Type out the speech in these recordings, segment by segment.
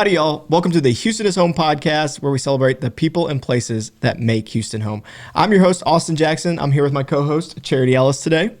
Howdy, y'all. Welcome to the Houston is Home podcast, where we celebrate the people and places that make Houston home. I'm your host, Austin Jackson. I'm here with my co-host, Charity Ellis, today.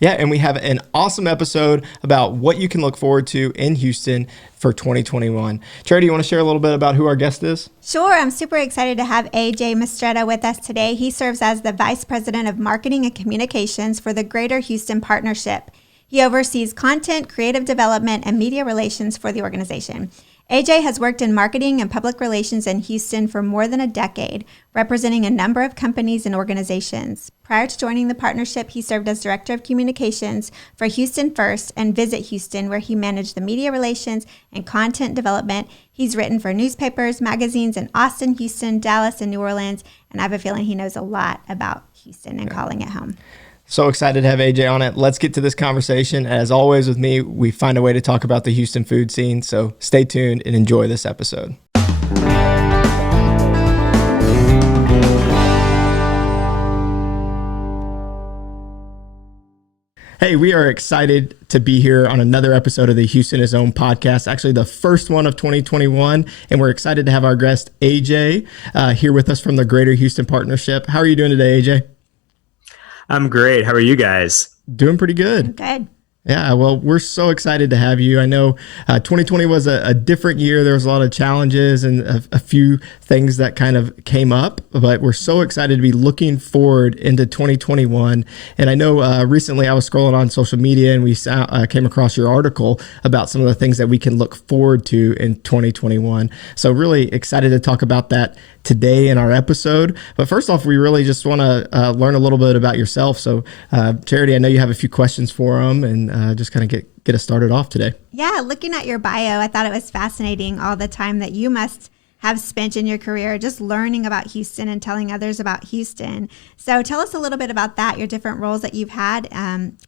Yeah, and we have an awesome episode about what you can look forward to in Houston for 2021. Charity, you want to share a little bit about who our guest is? Sure. I'm super excited to have A.J. Mistretta with us today. He serves as the Vice President of Marketing and Communications for the Greater Houston Partnership. He oversees content, creative development, and media relations for the organization. A.J. has worked in marketing and public relations in Houston for more than a decade, representing a number of companies and organizations. Prior to joining the partnership, he served as Director of Communications for Houston First and Visit Houston, where he managed the media relations and content development. He's written for newspapers, magazines in Austin, Houston, Dallas, and New Orleans, and I have a feeling he knows a lot about Houston and calling it home. So excited to have AJ on it. Let's get to this conversation. As always with me, we find a way to talk about the Houston food scene. So stay tuned and enjoy this episode. Hey, we are excited to be here on another episode of the Houston is Home podcast, actually the first one of 2021. And we're excited to have our guest, AJ, here with us from the Greater Houston Partnership. How are you doing today, AJ? I'm great. How are you guys? Doing pretty good. Good. Yeah, well, we're so excited to have you. I know 2020 was a different year. There was a lot of challenges and a few things that kind of came up, but we're so excited to be looking forward into 2021. And I know recently I was scrolling on social media and we came across your article about some of the things that we can look forward to in 2021. So really excited to talk about that today in our episode. But first off, we really just want to learn a little bit about yourself. So Charity, I know you have a few questions for them and just kind of get us started off today. Yeah, looking at your bio, I thought it was fascinating all the time that you must have spent in your career just learning about Houston and telling others about Houston. So tell us a little bit about that, your different roles that you've had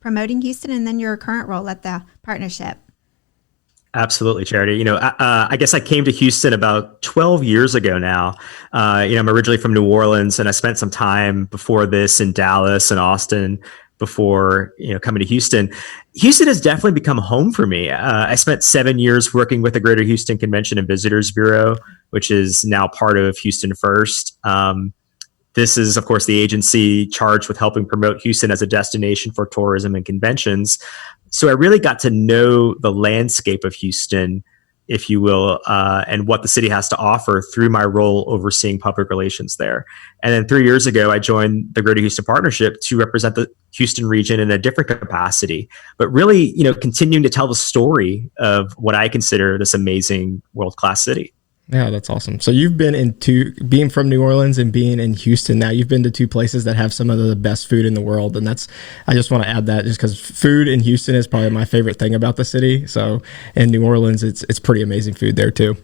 promoting Houston and then your current role at the partnership. Absolutely, Charity. I guess I came to Houston about 12 years ago now. I'm originally from New Orleans, and I spent some time before this in Dallas and Austin before, coming to Houston. Houston has definitely become home for me. I spent 7 years working with the Greater Houston Convention and Visitors Bureau, which is now part of Houston First. This is, of course, the agency charged with helping promote Houston as a destination for tourism and conventions. So I really got to know the landscape of Houston, if you will, and what the city has to offer through my role overseeing public relations there. And then 3 years ago, I joined the Greater Houston Partnership to represent the Houston region in a different capacity, but really, continuing to tell the story of what I consider this amazing world-class city. Yeah, that's awesome. So you've been being from New Orleans and being in Houston now, you've been to two places that have some of the best food in the world. And I just want to add that just because food in Houston is probably my favorite thing about the city. So in New Orleans, it's pretty amazing food there too.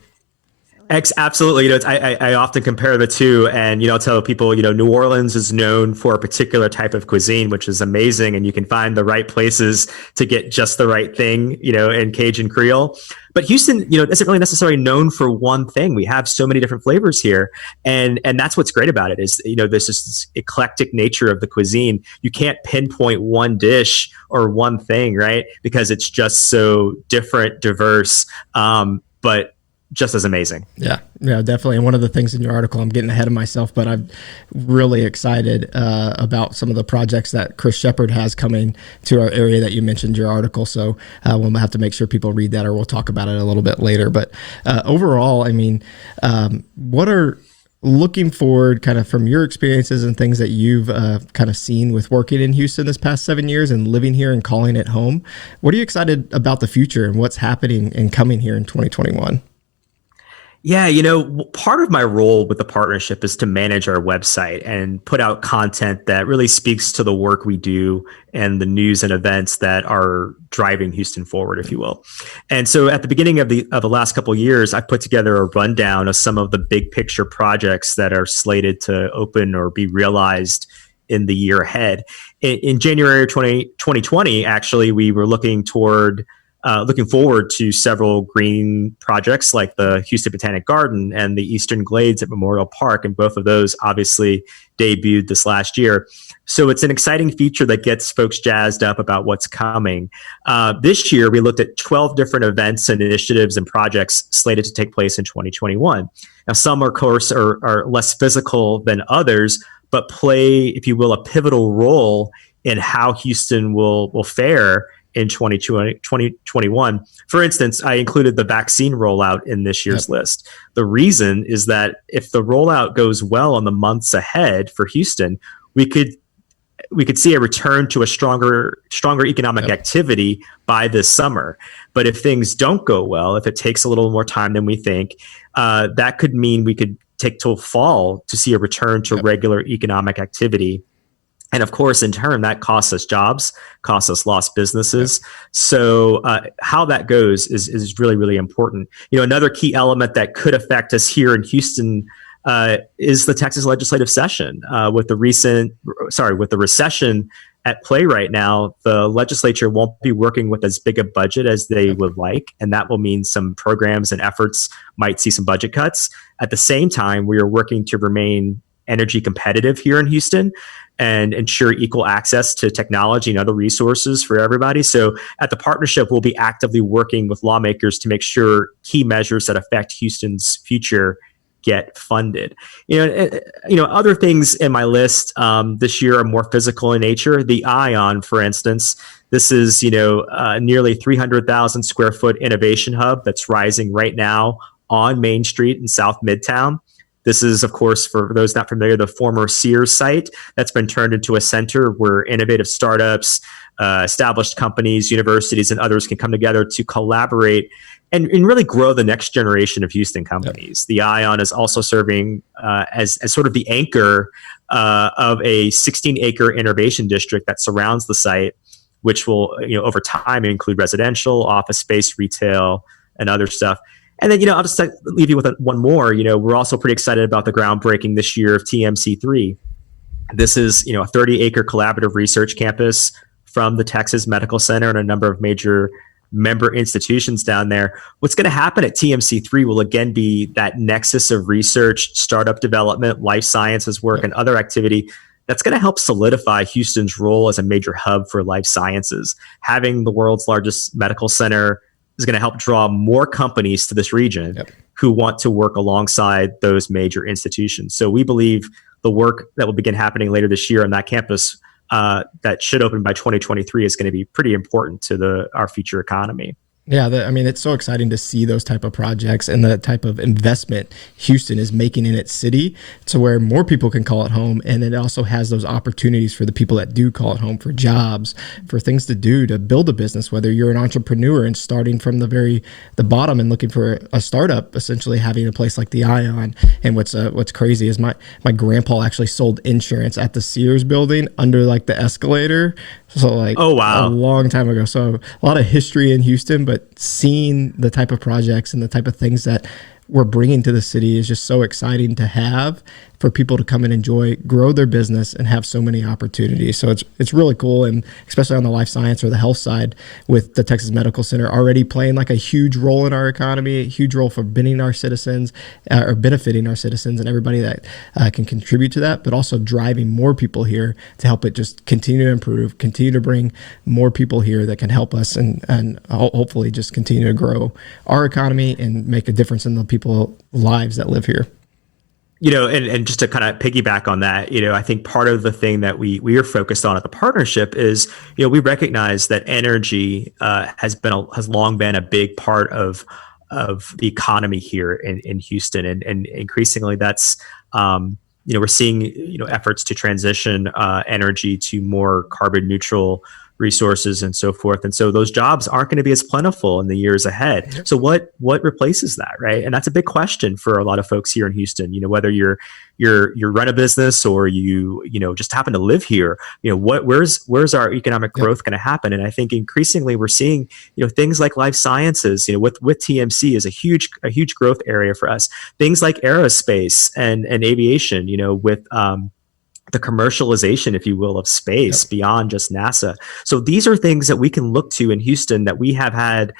Absolutely. I often compare the two and, I'll tell people, New Orleans is known for a particular type of cuisine, which is amazing. And you can find the right places to get just the right thing, in Cajun Creole. But Houston, isn't really necessarily known for one thing. We have so many different flavors here. And that's what's great about it is, this is this eclectic nature of the cuisine. You can't pinpoint one dish or one thing, right? Because it's just so different, diverse, but just as amazing. Yeah, definitely. And one of the things in your article, I'm getting ahead of myself, but I'm really excited about some of the projects that Chris Shepard has coming to our area that you mentioned your article. So we'll have to make sure people read that or we'll talk about it a little bit later. But overall, what are looking forward kind of from your experiences and things that you've kind of seen with working in Houston this past 7 years and living here and calling it home? What are you excited about the future and what's happening and coming here in 2021? Yeah, part of my role with the partnership is to manage our website and put out content that really speaks to the work we do and the news and events that are driving Houston forward, if you will. And so at the beginning of the last couple of years, I put together a rundown of some of the big picture projects that are slated to open or be realized in the year ahead. In January 2020, actually, we were looking toward looking forward to several green projects like the Houston Botanic Garden and the Eastern Glades at Memorial Park. And both of those obviously debuted this last year. So it's an exciting feature that gets folks jazzed up about what's coming. This year, we looked at 12 different events and initiatives and projects slated to take place in 2021. Now, some, of course, are less physical than others, but play, if you will, a pivotal role in how Houston will fare in 2021. For instance, I included the vaccine rollout in this year's list. The reason is that if the rollout goes well in the months ahead for Houston, we could see a return to a stronger economic activity by this summer. But if things don't go well, if it takes a little more time than we think, that could mean we could take till fall to see a return to regular economic activity. And of course, in turn, that costs us jobs, costs us lost businesses. So how that goes is really, really important. Another key element that could affect us here in Houston is the Texas legislative session. With the recession at play right now, the legislature won't be working with as big a budget as they would like, and that will mean some programs and efforts might see some budget cuts. At the same time, we are working to remain energy competitive here in Houston and ensure equal access to technology and other resources for everybody. So at the partnership, we'll be actively working with lawmakers to make sure key measures that affect Houston's future get funded. Other things in my list this year are more physical in nature. The Ion, for instance, this is nearly 300,000 square foot innovation hub that's rising right now on Main Street in South Midtown. This is, of course, for those not familiar, the former Sears site that's been turned into a center where innovative startups, established companies, universities, and others can come together to collaborate and really grow the next generation of Houston companies. The Ion is also serving as sort of the anchor of a 16-acre innovation district that surrounds the site, which will, over time, include residential, office space, retail, and other stuff. And then, I'll just leave you with one more. We're also pretty excited about the groundbreaking this year of TMC3. This is, a 30-acre collaborative research campus from the Texas Medical Center and a number of major member institutions down there. What's going to happen at TMC3 will again be that nexus of research, startup development, life sciences work, and other activity that's going to help solidify Houston's role as a major hub for life sciences. Having the world's largest medical center is going to help draw more companies to this region who want to work alongside those major institutions. So we believe the work that will begin happening later this year on that campus that should open by 2023 is going to be pretty important to our future economy. Yeah, it's so exciting to see those type of projects and the type of investment Houston is making in its city to where more people can call it home. And it also has those opportunities for the people that do call it home for jobs, for things to do, to build a business, whether you're an entrepreneur and starting from the bottom and looking for a startup, essentially having a place like the Ion. And what's crazy is my grandpa actually sold insurance at the Sears building under like the escalator. So oh, wow. A long time ago. So a lot of history in Houston, but seeing the type of projects and the type of things that we're bringing to the city is just so exciting to have for people to come and enjoy, grow their business, and have so many opportunities. So it's really cool, and especially on the life science or the health side, with the Texas Medical Center already playing like a huge role in our economy, a huge role for benefiting our citizens, and everybody that can contribute to that, but also driving more people here to help it just continue to improve, continue to bring more people here that can help us and hopefully just continue to grow our economy and make a difference in the people's lives that live here. And just to kind of piggyback on that, I think part of the thing that we are focused on at the partnership is, we recognize that energy has long been a big part of the economy here in Houston, and increasingly that's we're seeing efforts to transition energy to more carbon neutral resources and so forth. And so those jobs aren't going to be as plentiful in the years ahead. So what replaces that, right? And that's a big question for a lot of folks here in Houston. Whether you run a business or you just happen to live here, where's our economic growth going to happen? And I think increasingly we're seeing things like life sciences, with TMC is a huge growth area for us. Things like aerospace and aviation, with the commercialization, if you will, of space Yep. beyond just NASA. So these are things that we can look to in Houston that we have had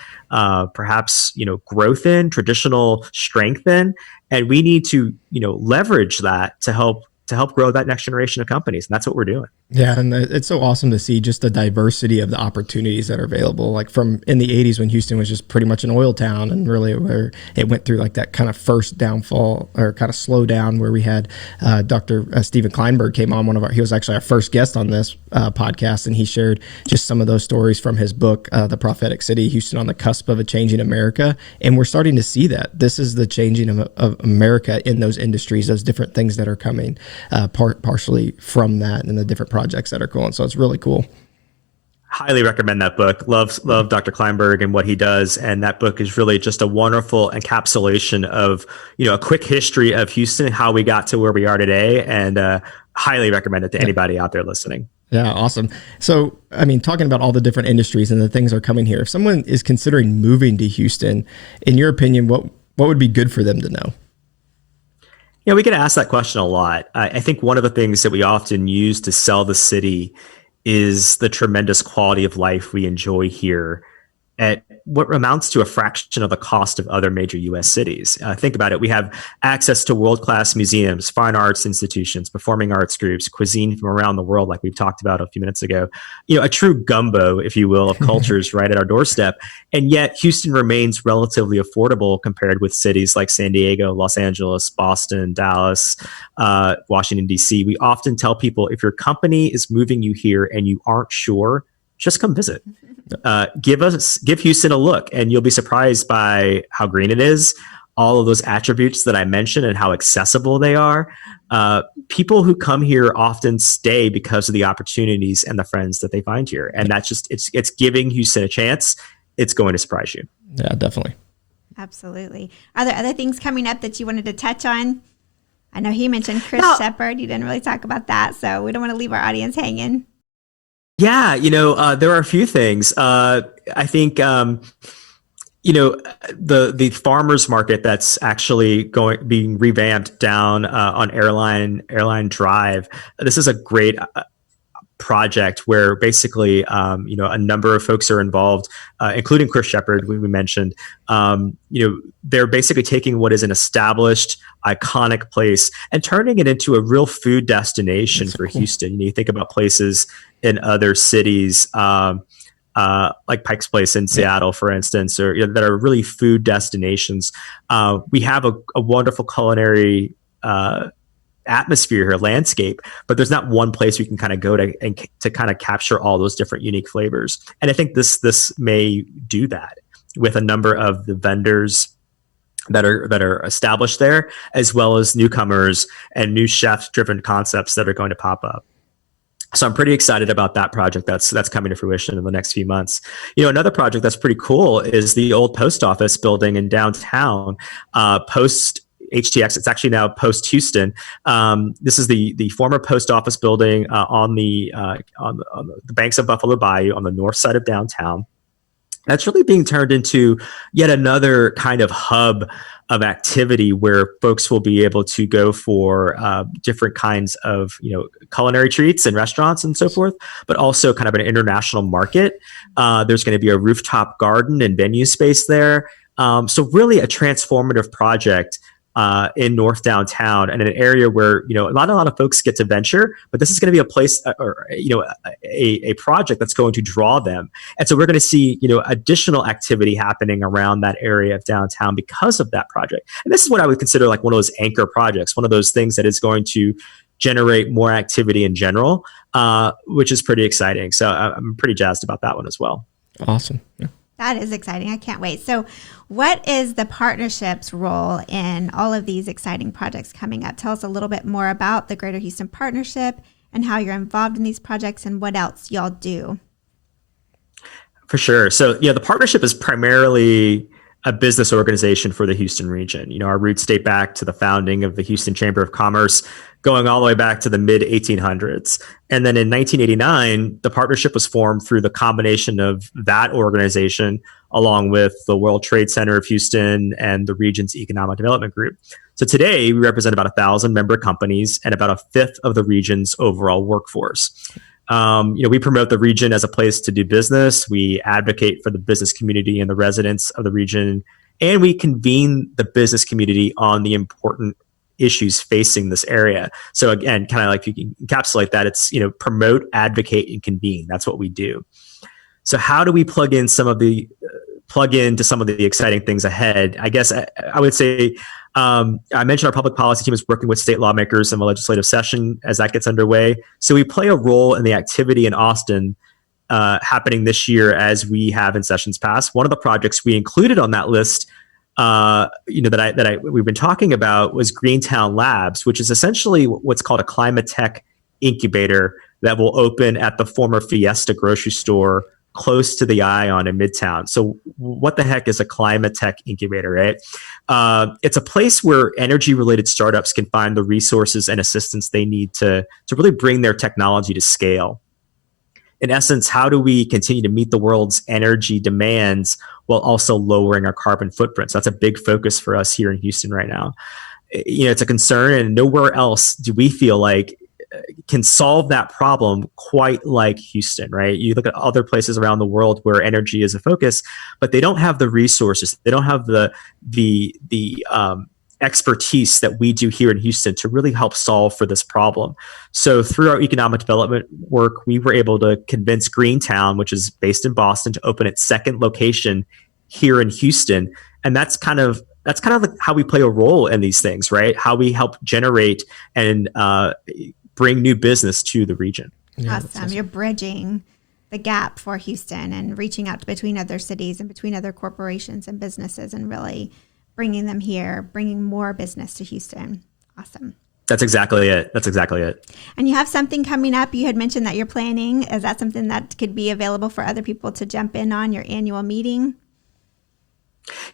perhaps growth in, traditional strength in, and we need to leverage that to help grow that next generation of companies, and that's what we're doing. Yeah, and it's so awesome to see just the diversity of the opportunities that are available. Like from in the 80s when Houston was just pretty much an oil town, and really where it went through like that kind of first downfall or kind of slow down where we had Dr. Stephen Kleinberg came on he was actually our first guest on this podcast, and he shared just some of those stories from his book, The Prophetic City, Houston on the Cusp of a Changing America. And we're starting to see that. This is the changing of America in those industries, those different things that are coming partially from that and the different projects that are going. So it's really cool. Highly recommend that book. Love Dr. Kleinberg and what he does. And that book is really just a wonderful encapsulation of, a quick history of Houston and how we got to where we are today. And highly recommend it to anybody out there listening. Yeah, awesome. So, I mean, talking about all the different industries and the things that are coming here, if someone is considering moving to Houston, in your opinion, what would be good for them to know? Yeah, we get asked that question a lot. I think one of the things that we often use to sell the city is the tremendous quality of life we enjoy here at what amounts to a fraction of the cost of other major U.S. cities. Think about it. We have access to world-class museums, fine arts institutions, performing arts groups, cuisine from around the world, like we've talked about a few minutes ago. A true gumbo, if you will, of cultures right at our doorstep. And yet Houston remains relatively affordable compared with cities like San Diego, Los Angeles, Boston, Dallas, Washington, D.C. We often tell people, if your company is moving you here and you aren't sure, just come visit. Give Houston a look, and you'll be surprised by how green it is, all of those attributes that I mentioned and how accessible they are. People who come here often stay because of the opportunities and the friends that they find here. And that's just, it's giving Houston a chance. It's going to surprise you. Yeah, definitely. Absolutely. Are there other things coming up that you wanted to touch on? I know he mentioned Chris Shepard. You didn't really talk about that, so we don't want to leave our audience hanging. Yeah, there are a few things. I think, the farmers market that's actually being revamped down on Airline Drive. This is a great project where basically, a number of folks are involved, including Chris Shepard, we mentioned. They're basically taking what is an established, iconic place and turning it into a real food destination for Houston. You think about places in other cities, like Pike's Place in Seattle, for instance, or that are really food destinations. We have a wonderful culinary atmosphere here, landscape, but there's not one place we can kind of go to kind of capture all those different unique flavors. And I think this may do that with a number of the vendors that are established there, as well as newcomers and new chef-driven concepts that are going to pop up. So I'm pretty excited about that project that's coming to fruition in the next few months. Another project that's pretty cool is the old post office building in downtown, post HTX. It's actually now post Houston. This is the former post office building on the banks of Buffalo Bayou on the north side of downtown. That's really being turned into yet another kind of hub of activity where folks will be able to go for different kinds of culinary treats and restaurants and so forth, but also kind of an international market. There's going to be a rooftop garden and venue space there. So really a transformative project in North Downtown, and an area where not a lot of folks get to venture, but this is going to be a place or a project that's going to draw them. And so we're going to see additional activity happening around that area of downtown because of that project. And this is what I would consider like one of those anchor projects, one of those things that is going to generate more activity in general, which is pretty exciting. So I'm pretty jazzed about that one as well. Awesome. Yeah. That is exciting. I can't wait. So what is the partnership's role in all of these exciting projects coming up? Tell us a little bit more about the Greater Houston Partnership and how you're involved in these projects and what else y'all do. For sure. So, the partnership is primarily a business organization for the Houston region. Our roots date back to the founding of the Houston Chamber of Commerce, going all the way back to the mid 1800s. And then in 1989, the partnership was formed through the combination of that organization along with the World Trade Center of Houston and the region's economic development group. So today we represent about 1,000 member companies and about a fifth of the region's overall workforce. We promote the region as a place to do business. We advocate for the business community and the residents of the region, and we convene the business community on the important issues facing this area. So again, kind of like you can encapsulate that, it's, promote, advocate, and convene. That's what we do. So how do we plug into some of the exciting things ahead? I guess I would say, I mentioned our public policy team is working with state lawmakers in the legislative session as that gets underway. So we play a role in the activity in Austin happening this year as we have in sessions past. One of the projects we included on that list we've been talking about was Greentown Labs, which is essentially what's called a climate tech incubator that will open at the former Fiesta grocery store close to the Ion in Midtown. So what the heck is a climate tech incubator, right? It's a place where energy related startups can find the resources and assistance they need to really bring their technology to scale. In essence, how do we continue to meet the world's energy demands while also lowering our carbon footprint? So that's a big focus for us here in Houston right now. It's a concern, and nowhere else do we feel like can solve that problem quite like Houston, right? You look at other places around the world where energy is a focus, but they don't have the resources. They don't have the expertise that we do here in Houston to really help solve for this problem. So through our economic development work, we were able to convince Greentown, which is based in Boston, to open its second location here in Houston. And that's kind of like how we play a role in these things, right? How we help generate and bring new business to the region. Yeah, awesome. You're bridging the gap for Houston and reaching out between other cities and between other corporations and businesses and really bringing them here, bringing more business to Houston. Awesome. That's exactly it. And you have something coming up. You had mentioned that you're planning. Is that something that could be available for other people to jump in on, your annual meeting?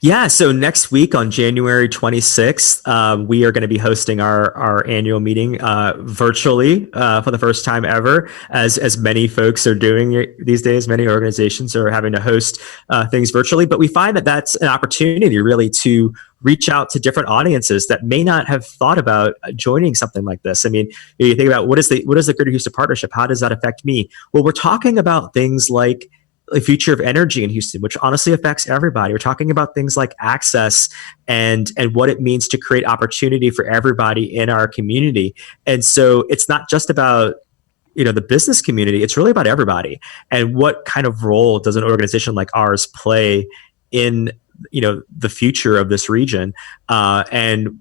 Yeah, so next week on January 26th, we are going to be hosting our annual meeting virtually for the first time ever, as many folks are doing these days. Many organizations are having to host things virtually, but we find that that's an opportunity really to reach out to different audiences that may not have thought about joining something like this. I mean, you think about what is the Greater Houston Partnership? How does that affect me? Well, we're talking about things like the future of energy in Houston, which honestly affects everybody. We're talking about things like access and what it means to create opportunity for everybody in our community. And so it's not just about the business community, it's really about everybody. And what kind of role does an organization like ours play in the future of this region, and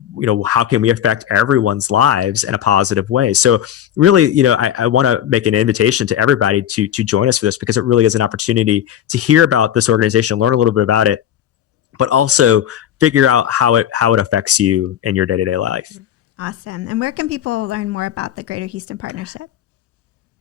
how can we affect everyone's lives in a positive way? So really, I want to make an invitation to everybody to join us for this, because it really is an opportunity to hear about this organization, learn a little bit about it, but also figure out how it affects you in your day-to-day life. Awesome. And where can people learn more about the Greater Houston Partnership?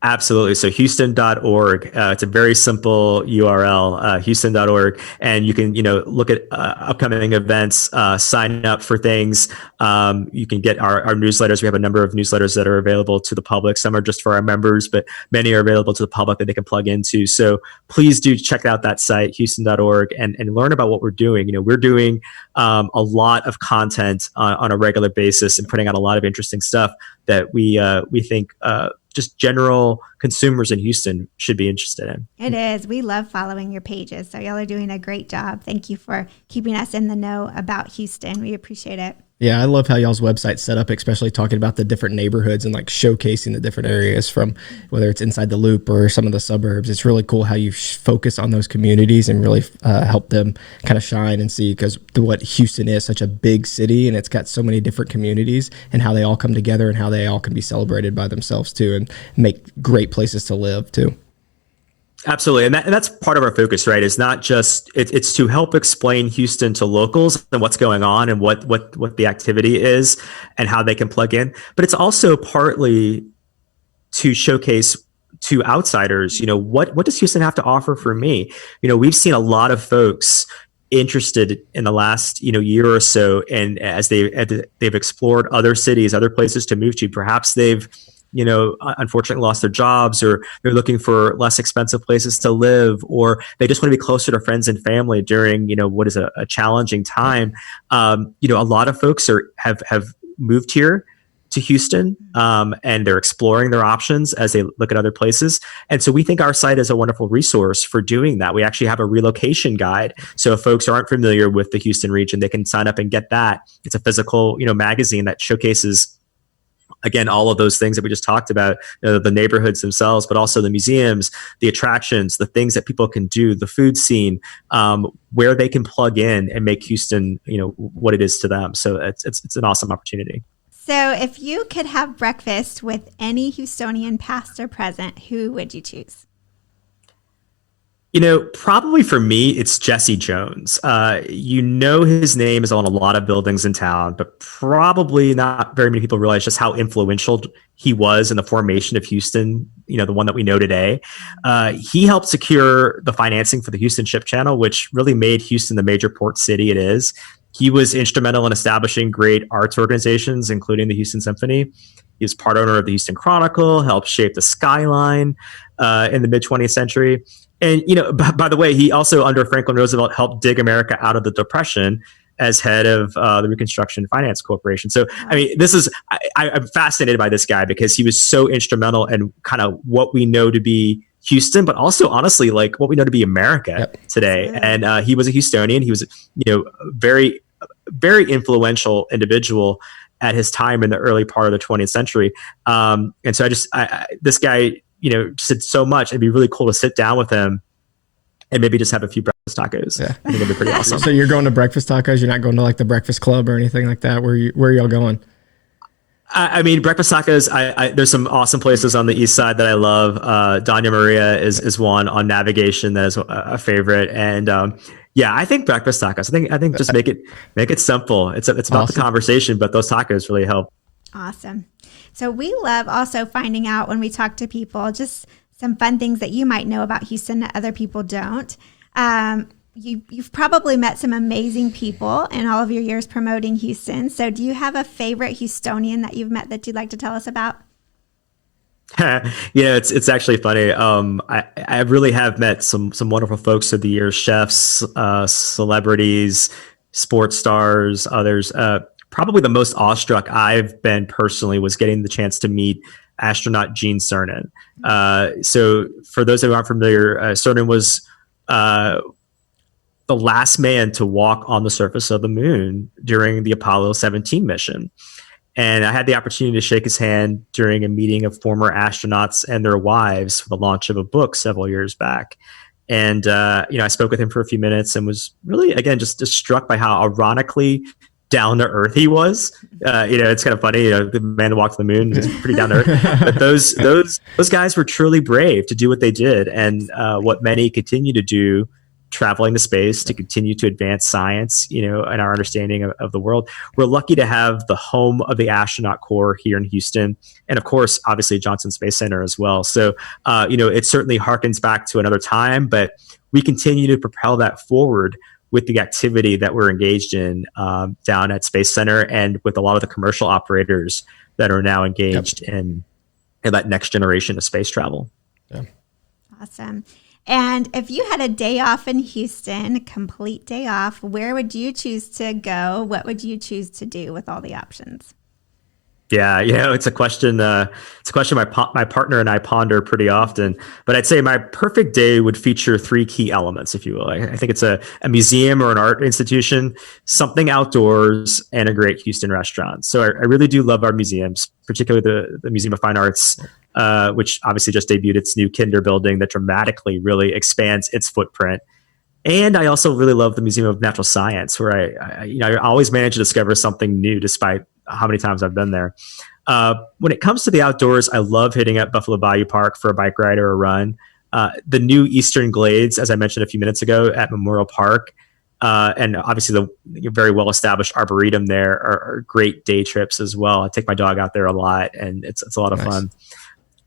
Absolutely. So Houston.org. It's a very simple URL, Houston.org. And you can, look at upcoming events, sign up for things. You can get our newsletters. We have a number of newsletters that are available to the public. Some are just for our members, but many are available to the public that they can plug into. So please do check out that site, Houston.org, and learn about what we're doing. We're doing a lot of content on a regular basis and putting out a lot of interesting stuff that we think just general consumers in Houston should be interested in. It is. We love following your pages. So y'all are doing a great job. Thank you for keeping us in the know about Houston. We appreciate it. Yeah, I love how y'all's website's set up, especially talking about the different neighborhoods and like showcasing the different areas, from whether it's inside the loop or some of the suburbs. It's really cool how you focus on those communities and really help them kind of shine and see, because what Houston is, such a big city, and it's got so many different communities, and how they all come together and how they all can be celebrated by themselves too, and make great places to live too. Absolutely. And that's part of our focus, right? It's not just, it's to help explain Houston to locals and what's going on and what the activity is and how they can plug in. But it's also partly to showcase to outsiders, what does Houston have to offer for me? We've seen a lot of folks interested in the last, year or so. And as they've explored other cities, other places to move to, perhaps they've unfortunately lost their jobs, or they're looking for less expensive places to live, or they just want to be closer to friends and family during, what is a challenging time. A lot of folks have moved here to Houston, and they're exploring their options as they look at other places. And so we think our site is a wonderful resource for doing that. We actually have a relocation guide. So if folks aren't familiar with the Houston region, they can sign up and get that. It's a physical, magazine that showcases, again, all of those things that we just talked about, the neighborhoods themselves, but also the museums, the attractions, the things that people can do, the food scene, where they can plug in and make Houston, what it is to them. So it's an awesome opportunity. So if you could have breakfast with any Houstonian, past or present, who would you choose? Probably for me, it's Jesse Jones. His name is on a lot of buildings in town, but probably not very many people realize just how influential he was in the formation of Houston, the one that we know today. He helped secure the financing for the Houston Ship Channel, which really made Houston the major port city it is. He was instrumental in establishing great arts organizations, including the Houston Symphony. He was part owner of the Houston Chronicle, helped shape the skyline in the mid-20th century. And, by the way, he also, under Franklin Roosevelt, helped dig America out of the Depression as head of the Reconstruction Finance Corporation. So, I'm fascinated by this guy because he was so instrumental in kind of what we know to be Houston, but also, honestly, like what we know to be America today. And he was a Houstonian. He was, very, very influential individual at his time in the early part of the 20th century. And so this guy, just did so much. It'd be really cool to sit down with him and maybe just have a few breakfast tacos. Yeah. I think it'd be pretty awesome. So you're going to breakfast tacos? You're not going to like the Breakfast Club or anything like that? Where are y'all going? Breakfast tacos, there's some awesome places on the east side that I love. Doña Maria is one on Navigation that is a favorite. And I think breakfast tacos. I think just make it simple. It's about the conversation, but those tacos really help. Awesome. So we love also finding out when we talk to people, just some fun things that you might know about Houston that other people don't. You've probably met some amazing people in all of your years promoting Houston. So do you have a favorite Houstonian that you've met that you'd like to tell us about? It's actually funny. I really have met some wonderful folks through the years, chefs, celebrities, sports stars, others. Probably the most awestruck I've been personally was getting the chance to meet astronaut Gene Cernan. So for those who aren't familiar, Cernan was the last man to walk on the surface of the moon during the Apollo 17 mission. And I had the opportunity to shake his hand during a meeting of former astronauts and their wives for the launch of a book several years back. And, I spoke with him for a few minutes and was really, again, just struck by how ironically down to earth he was. It's kind of funny, the man who walked the moon is pretty down to earth. But those guys were truly brave to do what they did, and what many continue to do, traveling to space to continue to advance science, and our understanding of the world. We're lucky to have the home of the astronaut corps here in Houston, and of course, obviously Johnson Space Center as well. So, it certainly harkens back to another time, but we continue to propel that forward with the activity that we're engaged in down at Space Center, and with a lot of the commercial operators that are now engaged in that next generation of space travel. Yeah. Awesome. And if you had a day off in Houston, a complete day off, where would you choose to go? What would you choose to do with all the options? Yeah, it's a question. My partner and I ponder pretty often. But I'd say my perfect day would feature three key elements, if you will. I think it's a museum or an art institution, something outdoors, and a great Houston restaurant. So I really do love our museums, particularly the Museum of Fine Arts, which obviously just debuted its new Kinder building that dramatically really expands its footprint. And I also really love the Museum of Natural Science, where I always manage to discover something new despite how many times I've been there. When it comes to the outdoors, I love hitting up Buffalo Bayou Park for a bike ride or a run. The new Eastern Glades, as I mentioned a few minutes ago, at Memorial Park, and obviously the very well-established Arboretum there are great day trips as well. I take my dog out there a lot, and it's a lot of fun.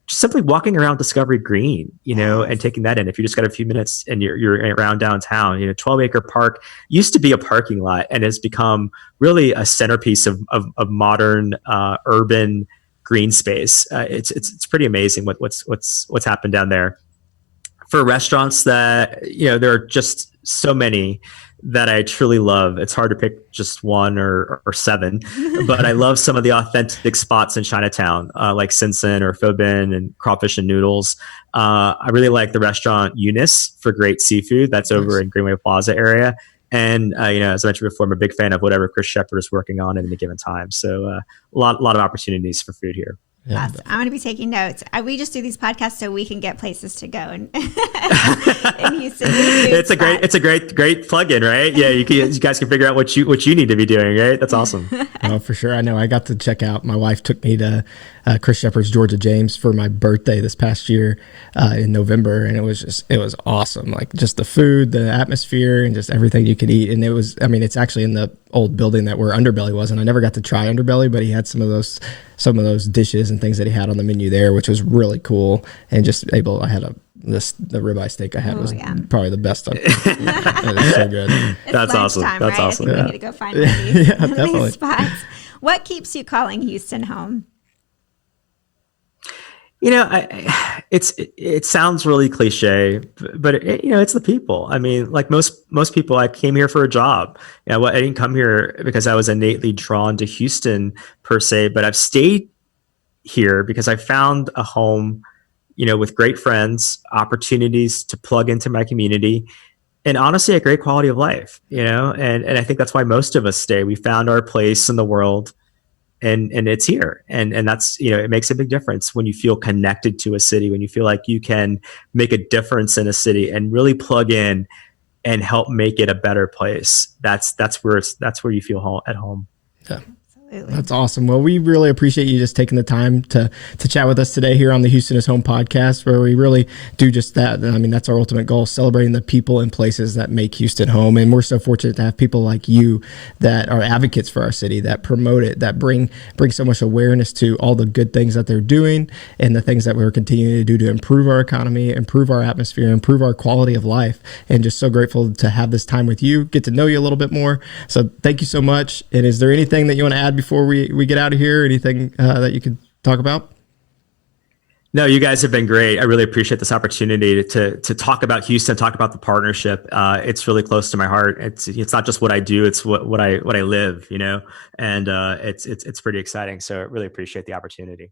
Just simply walking around Discovery Green, and taking that in. If you just got a few minutes and you're around downtown, 12-acre park used to be a parking lot and has become really a centerpiece of modern urban green space. It's pretty amazing what's happened down there. For restaurants that, there are just so many that I truly love. It's hard to pick just one or seven, but I love some of the authentic spots in Chinatown, like Sinsen or Phobin and Crawfish and Noodles. I really like the restaurant Eunice for great seafood. That's over in Greenway Plaza area. And, as I mentioned before, I'm a big fan of whatever Chris Shepard is working on at any given time. So a lot of opportunities for food here. Yeah, awesome. I'm going to be taking notes. We just do these podcasts so we can get places to go and in Houston. It's a great plug-in, right? Yeah, you guys can figure out what you need to be doing, right? That's awesome. Oh, for sure. I know. I got to check out. My wife took me to Chris Shepard's Georgia James for my birthday this past year in November, and it was awesome. Like just the food, the atmosphere, and just everything you could eat. And it's actually in the old building that where Underbelly was, and I never got to try Underbelly, but he had some of those dishes and things that he had on the menu there, which was really cool. And I had the ribeye steak I had was probably the best. It was so good. That's awesome. Time, That's right? awesome. I think we need to go find one of these, definitely. These spots. What keeps you calling Houston home? It sounds really cliche, but it's the people. I mean, like most people, I came here for a job. I didn't come here because I was innately drawn to Houston per se, but I've stayed here because I found a home, with great friends, opportunities to plug into my community, and honestly, a great quality of life, and I think that's why most of us stay. We found our place in the world. And it's here. And that's, it makes a big difference when you feel connected to a city, when you feel like you can make a difference in a city and really plug in and help make it a better place. That's where you feel at home. Yeah. That's awesome. Well, we really appreciate you just taking the time to chat with us today here on the Houston is Home podcast, where we really do just that. I mean, that's our ultimate goal, celebrating the people and places that make Houston home. And we're so fortunate to have people like you that are advocates for our city, that promote it, that bring so much awareness to all the good things that they're doing and the things that we're continuing to do to improve our economy, improve our atmosphere, improve our quality of life. And just so grateful to have this time with you, get to know you a little bit more. So thank you so much. And is there anything that you want to add before we get out of here? Anything that you could talk about? No, you guys have been great. I really appreciate this opportunity to talk about Houston, talk about the partnership. It's really close to my heart. It's not just what I do; it's what I live. And it's pretty exciting. So I really appreciate the opportunity.